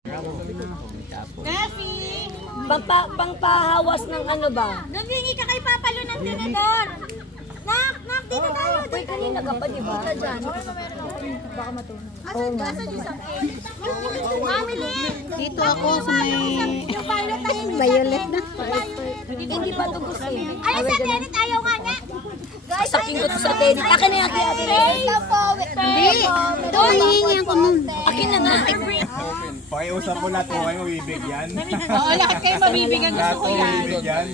Nefi! Pangpahawas ng ano ba? Naghingi ka kay Papalo ng tinidor! Nak! Nak! Dito tayo! Uy, kanina ka pa, di ba? Dito dyan. Baka matunan. Asan ka? Asan yung sakit? Family! Dito ako sa may Yung violet na yun. violet na. Hindi pa ito gusto eh. Ay, sa tenit ayaw nga niya! Guys, Saking ko to sa tenit. Akin na yung akin. Hindi. Ito, hihingi ako nun. Akin na nga. Pakiusap mo lahat kung kayo bibigyan. Oo, lahat kayo mabibigyan. Lahat po bibigyan.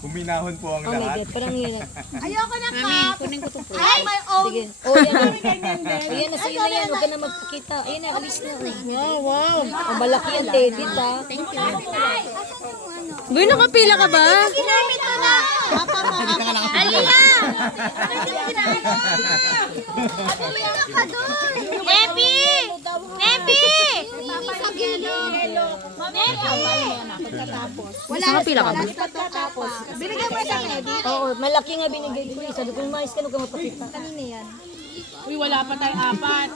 Kuminahon po ang Oh my lahat. God, parang hirap. Ayoko na Mami, pa! kunin ko to. Ay, my own! Sige. Oh, yan. Ayan na sa'yo na yan. Huwag ka na magpakita. Ayan na, alis na. Wow, wow. Oh, malaki ang tenit ha. Boy, nakapila ka ba? Ginamit ko na! Alina! Pumila ka doon! Nepi! Nepi! Sa gilo! Wala. Nakapila ka ba? Binigyan mo isang edit. Oo, malaki nga binigay ko eh. Sabi ko, mais ka, huwag ka magpakita. Kanina yan. Uy, wala pa tayong apat.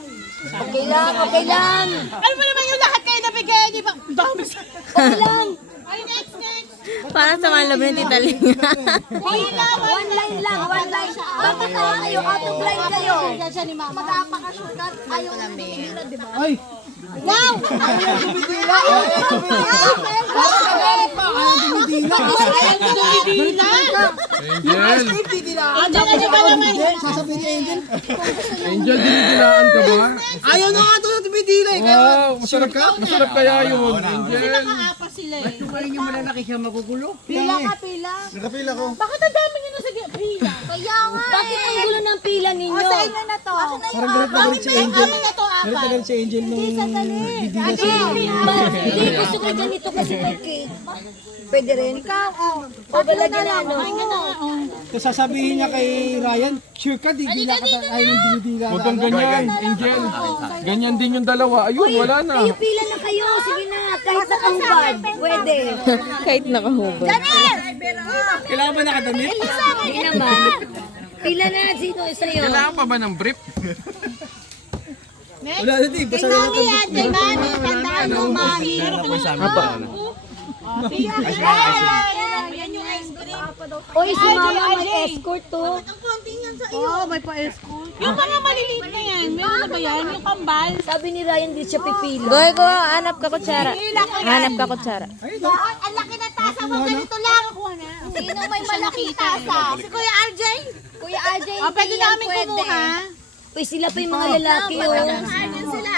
Okay lang, okay lang. Alam mo naman yung lahat kayo nabigay, di ba? Ang dami sa... Okay lang. Ay, next! Para sa mga labi ng Tita Ling. One line lang, one line. Bakit kayo? Out of line kayo. Magpapakasulat. Ayaw na bibigyan, di ba? Wow! Angel ba naman? Angel, dinidilaan ka ba? Ayaw na nga ito na tibidila eh. Wow, masarap kaya yun, Angel. Nakaapas sila eh. Kumain yung malalaki siya magugulo. Pila ka, pila. Nakapila ko. Bakit ang dami nyo nasa pila? Kaya nga. Bakit ang gulo ng pila ninyo? O, sa inyo na to. Parang galit na galit si Angel. Amin na to, Galit na apat. galit si Angel nung bibila Hindi, hindi gusto ko ganito kasi may cake. Pwede rin. Ikaw, o balagyan na ano. Tapos sasabihin niya kay Ryan, sure ka, di dila ka ay yung dinidila. Huwag kang ganyan, Angel. Ganyan din yung dalawa. Ayun, wala na. Kayo pila na kayo. Sige na, kahit nakahubad. Pwede. Kahit nakahubad. Kailangan ba nakadamit? Hindi naman. Pila na, sino sa'yo? Kailangan pa ba ng brief? Wala na di, basta na Mami yan, kay Mami. Tandaan mo, Mami. Yan yung ice cream. Oy, si mama may escort to. Ang konting yan sa iyo. Oo, may pa-escort. Yung mga maliliit na yan, meron na ba yan? Yung kambal? Sabi ni Ryan, di siya pipila. Goy ko, hanap ka kutsara. Hanap ka kutsara. Ang laki na tasa mo, ganito lang. Sino may malaking tasa? Si Kuya RJ? Kuya RJ, O, pwede namin kumuha. Uy, sila pa yung mga lalaki, oh. Ayan sila.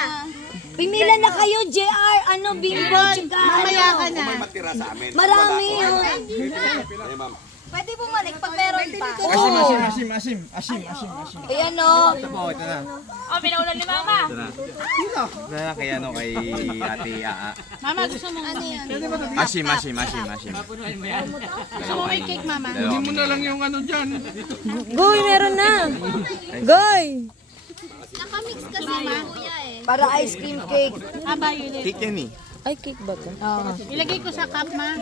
Pimila na kayo, JR. Ano, bimbo, tsaka Mamaya ka na. marami, oh. Pwede bumalik pag meron pa. Asim. Ayan, oh. Ito na. O, pinaulan ni Mama. Ito na kay ano kay Ate Aa. Mama, gusto mo ano yan? Asim. Gusto mo may cake, Mama? Hindi mo na lang yung ano dyan. Goy, meron na. Goy. Nakamix kasi ni Kuya eh. Para ice cream cake. Ah, violet. Cake yan eh. Ay, cake ba to? Ilagay ko sa cup, Ma.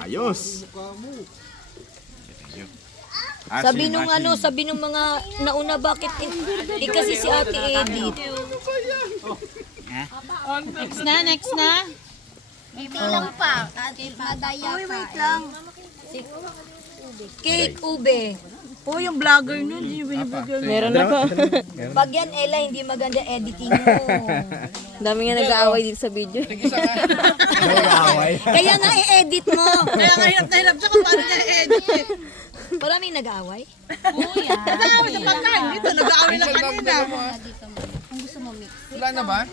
Ayos. Sabi nung ano, sabi nung mga nauna, bakit kasi si Ate Edith. Next na. Bilang pa. Madaya pa. Wait lang. Cake, ube. Oh, yung vlogger nun, di binibigyan. Meron na pa. Pag yan, Ella, hindi maganda editing mo. Dami nga nag-aaway dito sa video. Kaya nga i-edit mo. Kaya nga hirap na hirap siya kung paano niya edit. Maraming nag-aaway. Nag-aaway sa pagkain. Dito, nag-aaway lang kanina. Wala na ba?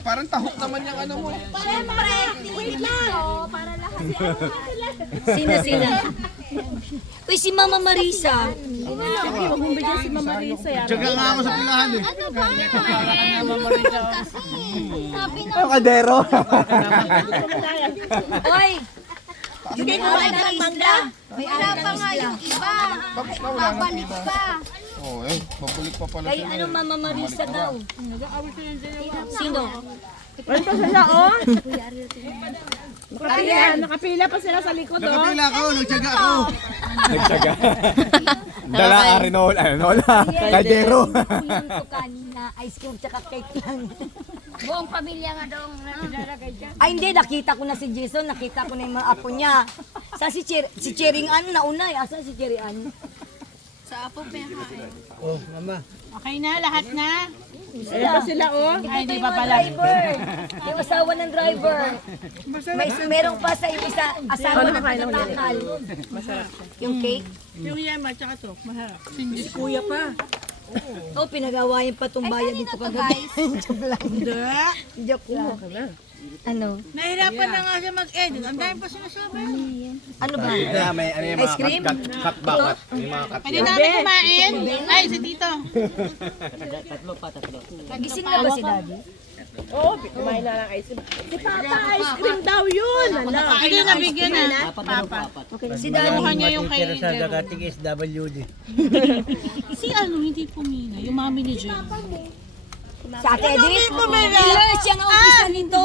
Parang tahok naman yung ano mo. Wait lang. Para lahat. Sina. Uy, si Mama Marisa. Tsaga nga ako sa pilahan eh. Ano ba? Kasi. Sabi na. Ano kadero? Uy! Hindi mo ba ng isla? Wala pa nga yung iba. Babalik pa. Oh, pabulik pa pala Kay ano, Mama Marisa daw. Sino? Nakapila pa sila sa likod, oh. Nakapila ako, nagtyaga ako. Nagtsaga. Dala Arinola, Caldero. Kulang ko kanina, ice cream tsaka cake lang. Buong pamilya nga daw ang naglalagay dyan. Ay hindi, nakita ko na si Jason, nakita ko na yung mga apo niya. Sa si Chering Ann nauna, asa si Chering Ann? Sa apo pa yung Oh, mama. Okay na, lahat na. Sila, oh. Ay, Ito di yung pa mga pala. driver. Yung asawa ng driver. Merong pa sa yung isa, asawa ng tatakal. Yung cake. Yung yema, tsaka to. Maharap. Oh, pinagawayan pa tong bayan dito kagabi. Joke lang. Joke lang. Ano? Nahirapan na nga siya mag-edit. Ang dami pa sinasabi. Ano ba? Kaya may ano yung Ice mga cream? cut-back. Yung mga cut. Pwede namin kumain. Ay, si Tito. Gising na ba si Daddy? Hindi nabigyan na. Si Daddy. Kuha niya yung kay Sa dagating SWD. Si ano, hindi pumina. Yung mami ni Jen. Sa Ate Edith? Killer siya nga umpisa nito.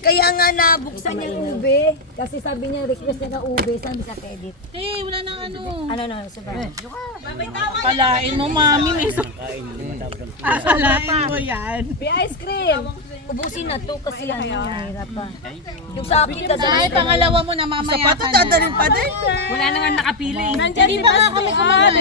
Kaya nga nabuksan niya yung ube. Kasi sabi niya, request niya na ube. Sabi sa Ate Edith. Eh, wala nang ano. Ano, sabi. Kalain mo, mami. May kalain mo yan. May ice cream. Ubusin na to kasi ano, mahirap pa. Yung sa akin, Ay, dadalhin. pangalawa mo na mamaya ka na. Dadalhin pa din. Wala na nga nakapili. Nandiyan di ba nga kami kumain?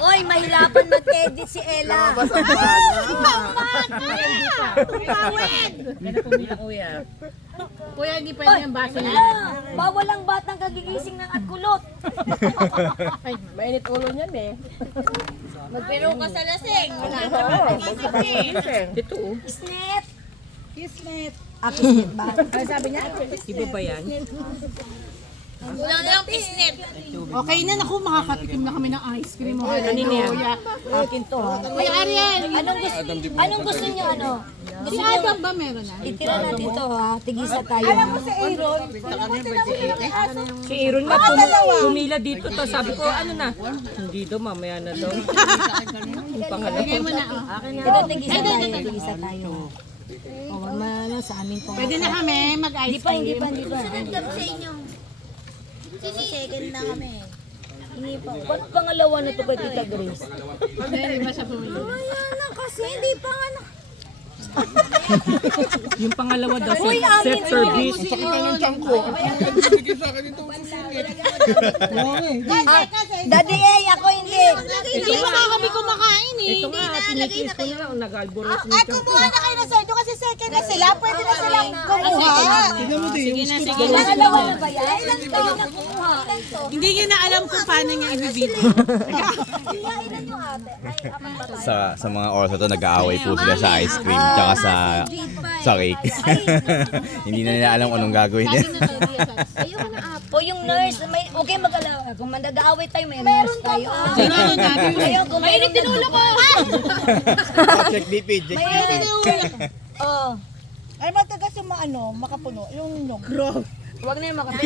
Oy, mahirapan mag-edit si Ella. Kuya, hindi pwede yung baso na. Bawal ang batang kagigising ng at kulot. Mainit ulo niyan eh. Magpiro ka sa lasing. Wala Snap. Kismet. Ah, kismet ba? Wala na yung kisnet. Okay na, naku, makakatikim na kami ng ice cream. Hallelujah. Akin to ha. Kuya Ariel, Anong gusto niyo ano? si Adam ba meron na? Itira natin to ha. Tigisa tayo. Alam mo si Aaron? Si Aaron nga pumila dito to. Sabi ko, ano na? Hindi daw, mamaya na daw. Yung pangalawa. Bigay mo na. Ito tigisa tayo. Tigisa tayo. O, wag na sa amin to. Pwede na kami mag-ice Hindi pa. Kami sa inyo. Second na kami. Ba't pangalawa na to kay Tita Grace? Hindi ba siya pumili? Kasi hindi pa nga Yung pangalawa daw, Uy, amin set service. Sakit na ng tiyan ko. Bigyan sa akin itong susungit. Daddy ako hindi. Hindi pa nga kami kumakain eh. Ito nga, tinitis ko na lang. Nag-alboros na At kumuha na kayo na sa'yo kasi second na sila. Pwede na silang kumuha. Sige na, sige na. Pangalawa na ba yan? Ilan kayo na kumuha? Hindi niya na alam kung paano niya i-video. Ilan yung ate? Ay, apat ba tayo? Sa mga oras na to, nag-aaway po sila sa ice cream tsaka sa cake. Hindi na nila alam anong gagawin nila. O yung nurse, okay mag-alawa. Kung nag-aaway tayo, may nurse tayo. Ano natin? Ayun, kung mayroon din ulo ko. Check BP, check Oh, Ay, matagas yung makapuno. Yung wag na yung makapit.